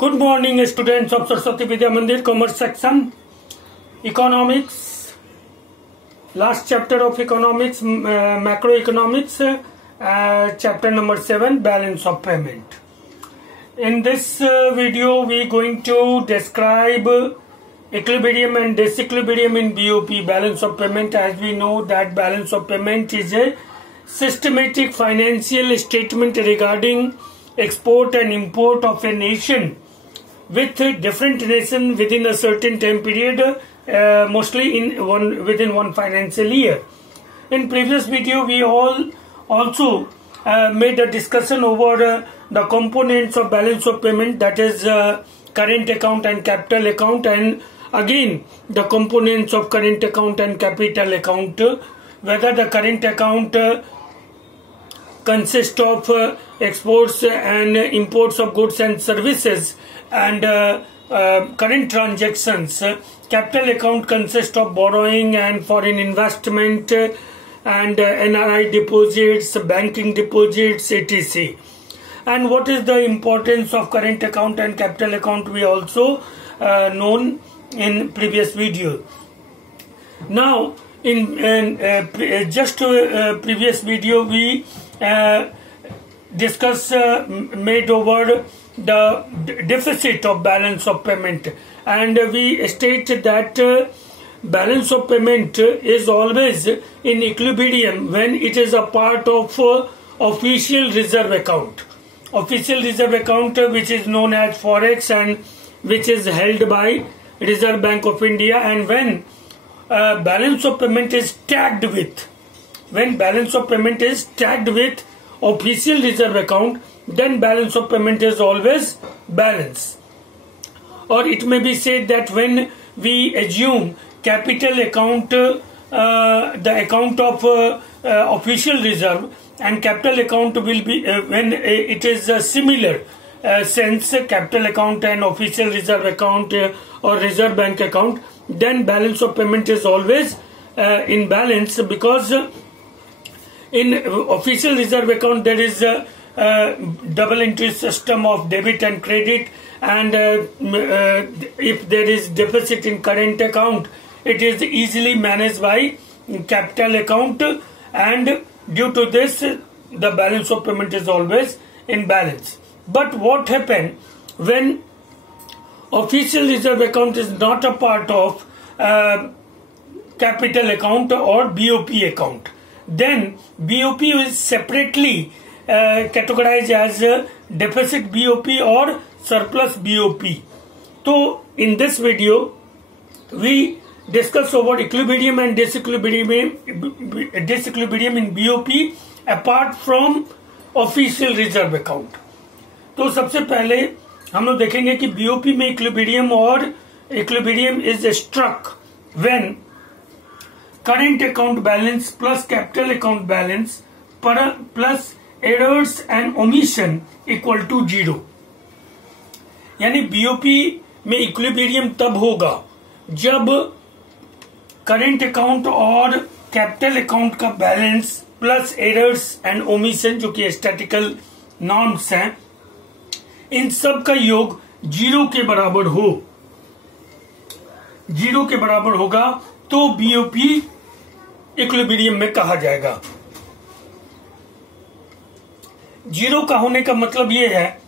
Good morning, students of Saraswati Vidya Mandir, Commerce section, Economics, last chapter of Economics, Macroeconomics, chapter number 7, Balance of Payment. In this video, we are going to describe equilibrium and disequilibrium in BOP, Balance of Payment. As we know that Balance of Payment is a systematic financial statement regarding export and import of a nation with different nation within a certain time period, mostly within one financial year. In previous video, we also made a discussion over the components of balance of payment, that is current account and capital account, and again the components of current account and capital account, whether the current account consist of exports and imports of goods and services and current transactions. Capital account consists of borrowing and foreign investment and NRI deposits, banking deposits, etc. And what is the importance of current account and capital account, we also known in previous video. Now in previous video we made over the deficit of balance of payment, and we stated that balance of payment is always in equilibrium when it is a part of official reserve account. Official reserve account, which is known as Forex and which is held by Reserve Bank of India, and when balance of payment is tagged with, official reserve account, then balance of payment is always balance. Or it may be said that when we assume capital account, the account of official reserve, and capital account will be when it is similar sense, capital account and official reserve account or reserve bank account, then balance of payment is always in balance, because in official reserve account there is a double entry system of debit and credit, and if there is deficit in current account, it is easily managed by capital account, and due to this the balance of payment is always in balance. But what happens when official reserve account is not a part of capital account or BOP account? Then BOP is separately categorized as deficit BOP or surplus BOP. So in this video we discuss about equilibrium and disequilibrium in BOP apart from official reserve account. तो सबसे पहले हम लोग देखेंगे कि BOP में equilibrium is struck when current account balance plus capital account balance plus errors and omission equal to 0. यानी BOP में इक्विलिब्रियम तब होगा जब करंट अकाउंट और कैपिटल अकाउंट का balance plus errors and omission, जो कि स्टैटिकल नॉर्म्स हैं, इन सब का योग 0 के बराबर हो, 0 के बराबर होगा तो BOP इक्विलिब्रियम में कहा जाएगा। 0 का होने का मतलब यह है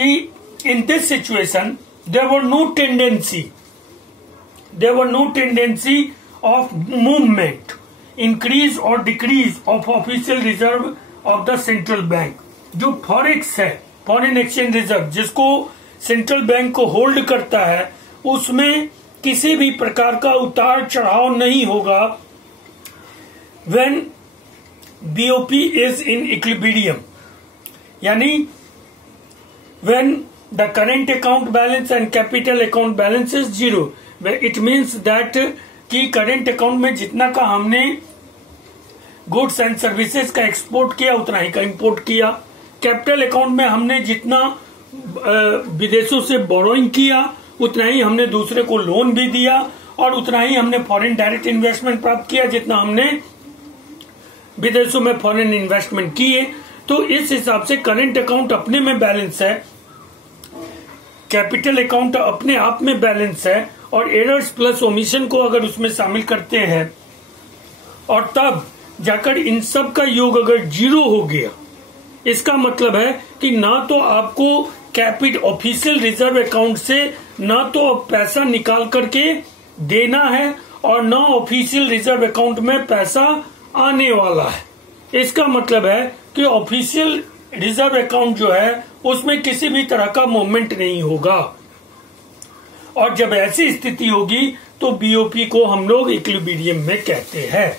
कि in this situation there were no tendency of movement, increase और decrease of official reserve of the central bank. जो फॉरेक्स है, फॉरेन एक्सचेंज रिजर्व, जिसको सेंट्रल बैंक को होल्ड करता है, उसमें किसी भी प्रकार का उतार चढ़ाव नहीं होगा when BOP is in equilibrium, यानी when the current account balance and capital account balance is 0. It means that कि current account में जितना का हमने goods and services का एक्सपोर्ट किया उतना ही का इंपोर्ट किया, कैपिटल अकाउंट में हमने जितना विदेशों से बोरोइंग किया उतना ही हमने दूसरे को लोन भी दिया, और उतना ही हमने फॉरेन डायरेक्ट इन्वेस्टमेंट प्राप्त किया जितना हमने विदेशों में फॉरेन इन्वेस्टमेंट किए। तो इस हिसाब से करंट अकाउंट अपने में बैलेंस है, कैपिटल अकाउंट अपने आप में बैलेंस है और एरर्स प्लस ओमिशन को अगर उसमें शामिल करते हैं और तब जाकर इन सब का योग अगर 0 हो गया, इसका मतलब है कि ना तो आपको कैपिटल ऑफिशियल रिजर्व अकाउंट से ना तो पैसा निकाल करके देना है और ना ऑफिशियल रिजर्व अकाउंट में पैसा आने वाला है। इसका मतलब है कि ऑफिशियल रिजर्व अकाउंट जो है उसमें किसी भी तरह का मूवमेंट नहीं होगा और जब ऐसी स्थिति होगी तो बीओपी को हम लोग इक्विलिब्रियम में कहते हैं।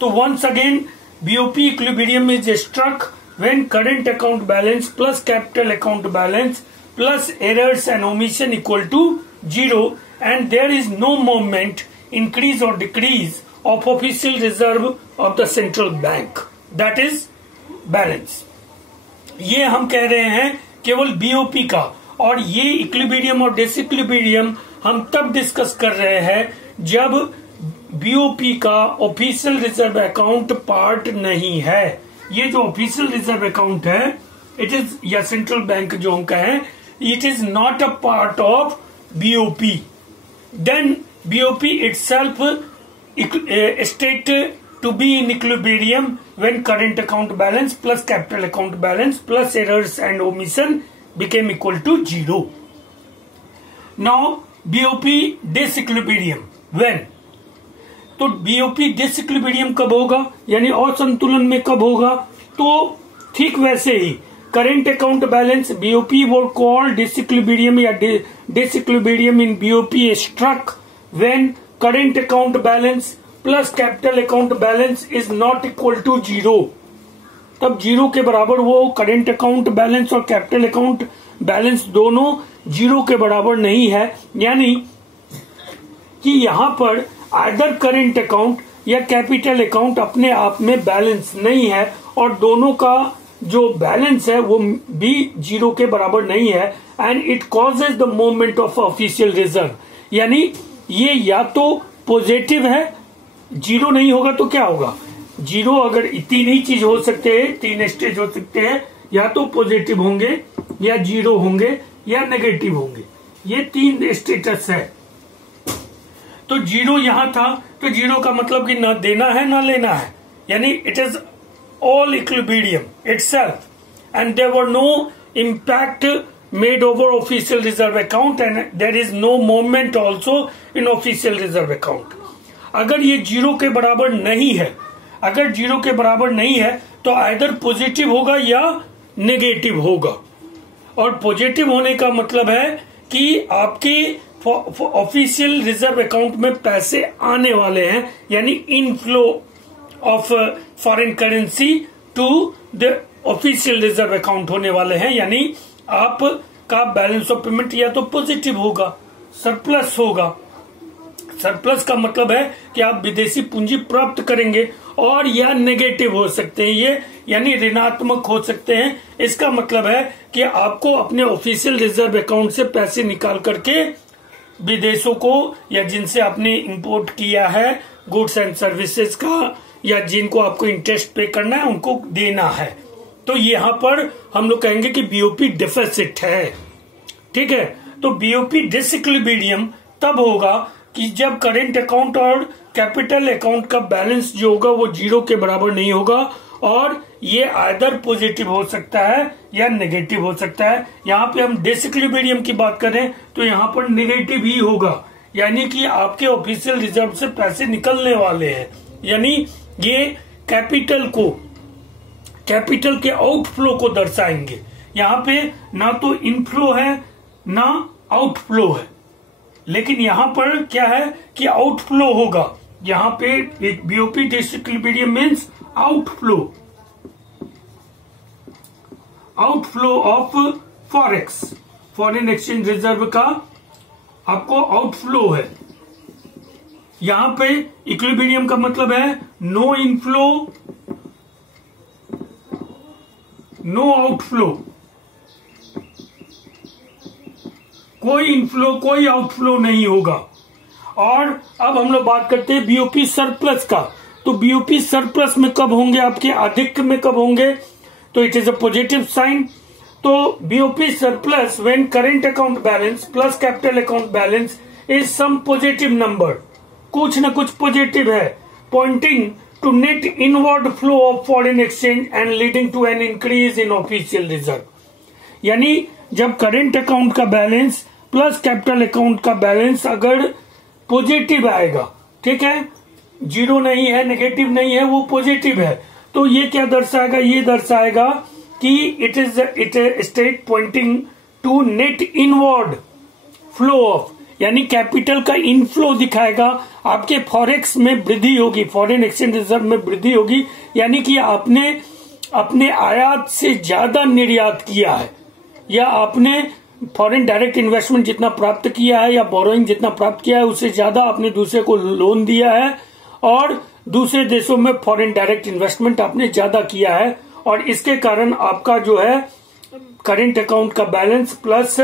तो once again BOP equilibrium is struck when current account balance plus capital account balance plus errors and omission equal to 0 and there is no movement, increase or decrease of official reserve of the central bank. That is balance. ये हम कह रहे हैं केवल BOP का, और ये equilibrium और डिसइक्विलिब्रियम हम तब डिस्कस कर रहे हैं जब बीओपी का ऑफिशियल रिजर्व अकाउंट पार्ट नहीं है। ये जो ऑफिशियल रिजर्व अकाउंट है इट इज, या सेंट्रल बैंक जो हम कहें, it is not a part of BOP. Then BOP itself state to be in equilibrium when current account balance plus capital account balance plus errors and omission became equal to 0. Now BOP disequilibrium when? तो BOP disequilibrium कब होगा, यानी असंतुलन में कब होगा? तो ठीक वैसे ही current account balance BOP were called disequilibrium या disequilibrium in BOP struck when current account balance plus capital account balance is not equal to 0. तब 0 के बराबर वो current account balance और capital account balance दोनों 0 के बराबर नहीं है, यानी कि यहाँ पर either current account या capital account अपने आप में बैलेंस नहीं है और दोनों का जो बैलेंस है वो भी 0 के बराबर नहीं है and it causes the movement of official reserve, यानी ये या तो पॉजिटिव है, 0 नहीं होगा तो क्या होगा, 0 अगर तीन ही चीज हो सकते हैं, 3 स्टेज हो सकते हैं, या तो पॉजिटिव होंगे या 0 होंगे या नेगेटिव होंगे, ये 3 स्टेटस है। तो 0 यहां था तो 0 का मतलब कि ना देना है ना लेना है, यानी it is all equilibrium itself and there were no impact made over official reserve account and there is no movement also in official reserve account. अगर ये 0 के बराबर नहीं है, अगर 0 के बराबर नहीं है तो आइदर पॉजिटिव होगा या नेगेटिव होगा, और पॉजिटिव होने का मतलब है कि आपके ऑफिशियल रिजर्व अकाउंट में पैसे आने वाले हैं, यानी inflow of foreign currency to the official reserve account होने वाले हैं, यानी आपका बैलेंस ऑफ पेमेंट या तो पॉजिटिव होगा, सरप्लस होगा। सरप्लस का मतलब है कि आप विदेशी पूंजी प्राप्त करेंगे, और या नेगेटिव हो सकते हैं ये, यानी ऋणात्मक हो सकते हैं। इसका मतलब है कि आपको अपने ऑफिशियल रिजर्व अकाउंट से पैसे निकाल करके विदेशों को या जिनसे आपने इंपोर्ट किया है गुड्स एंड सर्विसेज का, या जिनको आपको इंटरेस्ट पे करना है उनको देना है। तो यहाँ पर हम लोग कहेंगे कि बीओपी डेफिसिट है, ठीक है। तो बीओपी डिसइक्विलिब्रियम तब होगा कि जब करंट अकाउंट और कैपिटल अकाउंट का बैलेंस जो होगा वो 0 के बराबर नहीं होगा, और ये आइदर पॉजिटिव हो सकता है या नेगेटिव हो सकता है। यहाँ पे हम डिसइक्विलिब्रियम की बात करें तो यहाँ पर नेगेटिव ही होगा, यानी कि आपके ऑफिशियल रिजर्व से पैसे निकलने वाले हैं, यानी ये कैपिटल के आउटफ्लो को दर्शाएंगे। यहाँ पे ना तो इनफ्लो है ना आउटफ्लो है, लेकिन यहाँ पर क्या है कि आउटफ्लो होगा। यहाँ पे एक BOP disequilibrium means outflow of forex, foreign exchange reserve का आपको आउटफ्लो है। यहां पे इक्विलिब्रियम का मतलब है नो इनफ्लो नो आउटफ्लो, कोई इनफ्लो कोई आउटफ्लो नहीं होगा। और अब हम लोग बात करते हैं बीओपी सरप्लस का। तो बीओपी सरप्लस में कब होंगे, आपके अधिक में कब होंगे, तो it is a positive sign. तो BOP surplus when current account balance plus capital account balance is some positive number, कुछ न कुछ पॉजिटिव है, pointing to net inward flow of foreign exchange and leading to an increase in official reserve. यानी जब current account का balance plus capital account का balance अगर positive आएगा, ठीक है, जीरो नहीं है, नेगेटिव नहीं है, वो पॉजिटिव है, तो ये क्या दर्शाएगा, ये दर्शाएगा कि it is state pointing to net inward flow of, यानी कैपिटल का इनफ्लो दिखाएगा, आपके फॉरेक्स में वृद्धि होगी, फॉरेन एक्सचेंज रिजर्व में वृद्धि होगी, यानी कि आपने अपने आयात से ज्यादा निर्यात किया है, या आपने फॉरेन डायरेक्ट इन्वेस्टमेंट जितना प्राप्त किया है या बोरोइंग जितना प्राप्त किया है उससे ज्यादा आपने दूसरे को लोन दिया है, और दूसरे देशों में फॉरेन डायरेक्ट इन्वेस्टमेंट आपने ज्यादा किया है, और इसके कारण आपका जो है करेंट अकाउंट का बैलेंस प्लस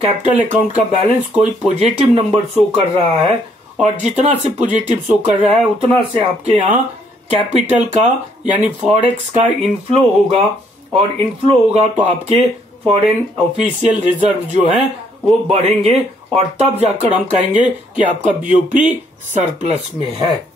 कैपिटल अकाउंट का बैलेंस कोई पॉजिटिव नंबर शो कर रहा है, और जितना से पॉजिटिव शो कर रहा है उतना से आपके यहाँ कैपिटल का यानी फॉरेक्स का इनफ्लो होगा, और इनफ्लो होगा तो आपके फॉरेन ऑफिशियल रिजर्व जो है वो बढ़ेंगे, और तब जाकर हम कहेंगे कि आपका बीओपी सरप्लस में है।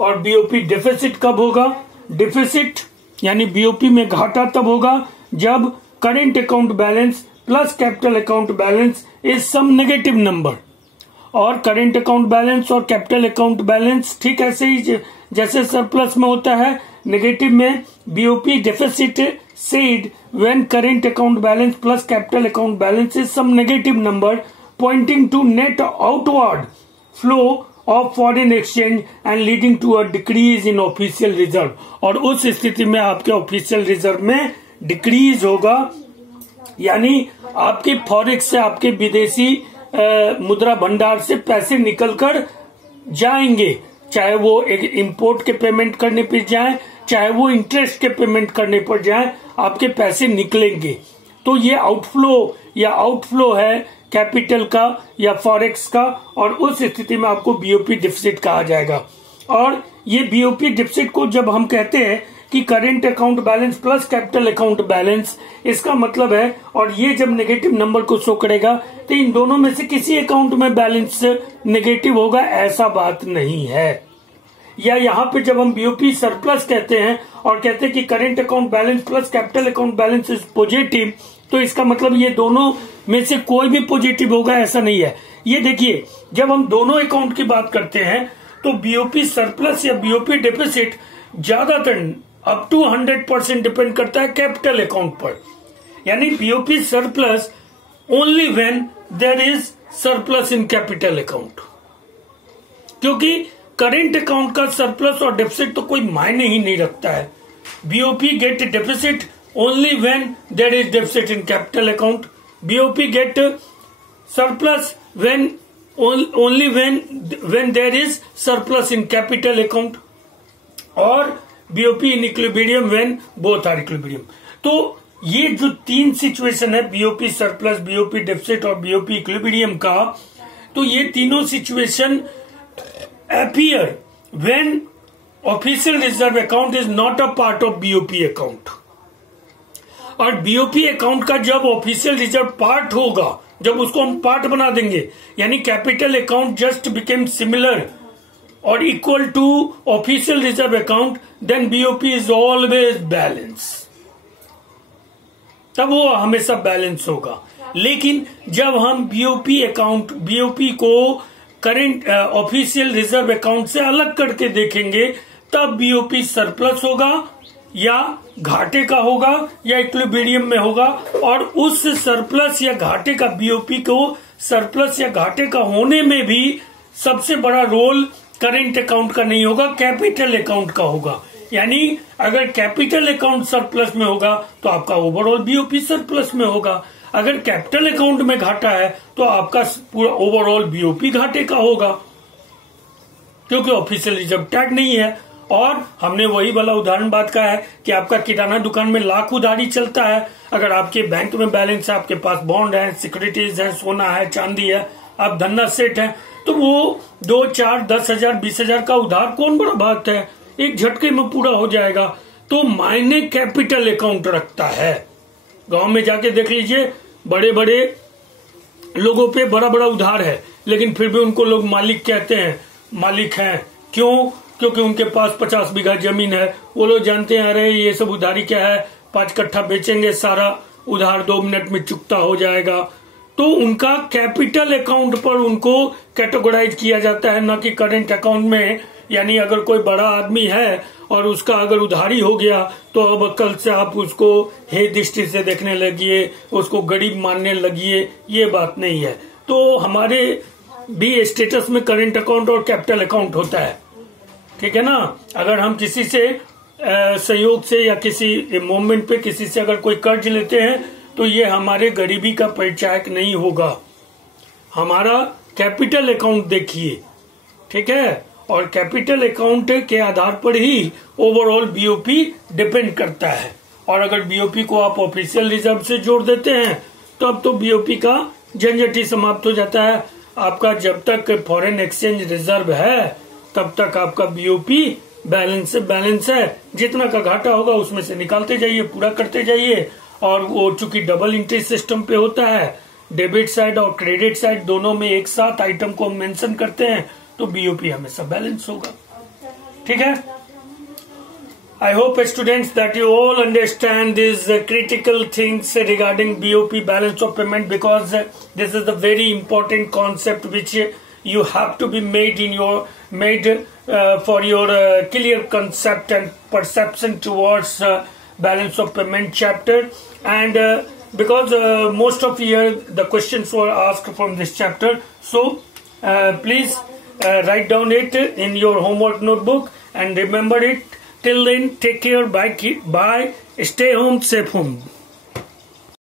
और बीओपी डेफिसिट कब होगा, डेफिसिट यानी बीओपी में घाटा तब होगा जब current account balance plus capital account balance is some negative number, और करेंट अकाउंट बैलेंस और कैपिटल अकाउंट बैलेंस ठीक ऐसे ही जैसे सरप्लस में होता है, नेगेटिव में BOP deficit said when current account balance plus capital account balance is some negative number pointing to net outward flow of foreign exchange and leading to a decrease in official reserve, और उस स्थिति में आपके official reserve में decrease होगा, यानी आपके forex से आपके विदेशी मुद्रा भंडार से पैसे निकलकर जाएंगे, चाहे वो एक इंपोर्ट के पेमेंट करने पर जाए, चाहे वो इंटरेस्ट के पेमेंट करने पर जाए, आपके पैसे निकलेंगे। तो ये आउटफ्लो या आउटफ्लो है कैपिटल का या फॉरेक्स का, और उस स्थिति में आपको बीओपी डिफिसिट कहा जाएगा। और ये बीओपी डिफिसिट को जब हम कहते हैं कि current account balance plus capital account balance, इसका मतलब है, और ये जब नेगेटिव नंबर को शो करेगा तो इन दोनों में से किसी अकाउंट में बैलेंस नेगेटिव होगा, ऐसा बात नहीं है। या यहाँ पे जब हम बीओपी सरप्लस कहते हैं और कहते हैं कि current account balance plus capital account balance is positive, तो इसका मतलब ये दोनों में से कोई भी पॉजिटिव होगा ऐसा नहीं है। ये देखिए, जब हम दोनों अकाउंट की बात करते हैं तो बीओपी सरप्लस या बीओपी डेफिसिट ज्यादातर अप टू 100% डिपेंड करता है कैपिटल अकाउंट पर, यानी BOP surplus only when there is surplus in capital account, क्योंकि करेंट अकाउंट का सरप्लस और डेफिसिट तो कोई मायने ही नहीं रखता है। BOP get deficit only when there is deficit in capital account. BOP get surplus when only when there is surplus in capital account, और BOP in equilibrium when both are equilibrium. तो ये जो तीन सिचुएशन है BOP surplus, BOP deficit और BOP equilibrium का, तो ये तीनों situation appear when official reserve account is not a part of BOP account. और बीओपी अकाउंट का जब ऑफिशियल रिजर्व पार्ट होगा, जब उसको हम पार्ट बना देंगे, यानी capital account just became similar और equal to official reserve account, then BOP is always balance, तब वो हमेशा बैलेंस होगा। लेकिन जब हम बीओपी अकाउंट, बीओपी को करेंट ऑफिशियल रिजर्व अकाउंट से अलग करके देखेंगे, तब बीओपी सरप्लस होगा या घाटे का होगा या इक्विलिब्रियम में होगा, और उस सरप्लस या घाटे का, बीओपी को सरप्लस या घाटे का होने में भी सबसे बड़ा रोल करेंट अकाउंट का नहीं होगा, कैपिटल अकाउंट का होगा। यानी अगर कैपिटल अकाउंट सरप्लस में होगा तो आपका ओवरऑल बीओपी सरप्लस में होगा, अगर कैपिटल अकाउंट में घाटा है तो आपका पूरा ओवरऑल बीओपी घाटे का होगा, क्योंकि ऑफिशियल रिजर्व टैग नहीं है। और हमने वही वाला उदाहरण बात का है कि आपका किराना दुकान में लाख उधारी चलता है, अगर आपके बैंक में बैलेंस है, आपके पास बॉन्ड है, सिक्योरिटीज है, सोना है, चांदी है, आप धन्ना सेठ है, तो वो 2, 4, 10,000, 20,000 का उधार कौन बड़ा बात है, एक झटके में पूरा हो जाएगा। तो मायने कैपिटल अकाउंट रखता है, गांव में जाके देख लीजिए, बड़े बड़े लोगों पे बड़ा बड़ा उधार है, लेकिन फिर भी उनको लोग मालिक कहते हैं, मालिक हैं। क्यों? क्योंकि उनके पास 50 बीघा जमीन है। वो लोग जानते हैं अरे ये सब उधारी क्या है, 5 कट्ठा बेचेंगे, सारा उधार 2 मिनट में चुकता हो जाएगा। तो उनका कैपिटल अकाउंट पर उनको कैटेगराइज किया जाता है, न कि करेंट अकाउंट में। यानी अगर कोई बड़ा आदमी है और उसका अगर उधारी हो गया तो अब कल से आप उसको हे दृष्टि से देखने लगिए, उसको गरीब मानने लगिए, ये बात नहीं है। तो हमारे भी स्टेटस में करेंट अकाउंट और कैपिटल अकाउंट होता है, ठीक है ना। अगर हम किसी से सहयोग से या किसी मोमेंट पे किसी से अगर कोई कर्ज लेते हैं तो ये हमारे गरीबी का परिचायक नहीं होगा। हमारा कैपिटल अकाउंट देखिए, ठीक है। और कैपिटल अकाउंट के आधार पर ही ओवरऑल बीओपी डिपेंड करता है। और अगर बीओपी को आप ऑफिशियल रिजर्व से जोड़ देते हैं तो अब तो बीओपी का झंझट ही समाप्त हो जाता है। आपका जब तक फॉरेन एक्सचेंज रिजर्व है तब तक आपका बीओपी बैलेंस है। जितना का घाटा होगा उसमें से निकालते जाइए, पूरा करते जाइए। और वो चूंकि डबल इंटरेस्ट सिस्टम पे होता है, डेबिट साइड और क्रेडिट साइड दोनों में एक साथ आइटम को हम मेंशन करते हैं, तो बीओपी हमेशा बैलेंस होगा, ठीक है। I hope students that you all understand these critical things regarding BOP, balance of payment, because this is the very important concept which you have to be made for your clear concept and perception towards balance of payment chapter. And because most of year the questions were asked from this chapter, so please write down it in your homework notebook and remember it. Till then, take care. Bye. Stay home, safe home.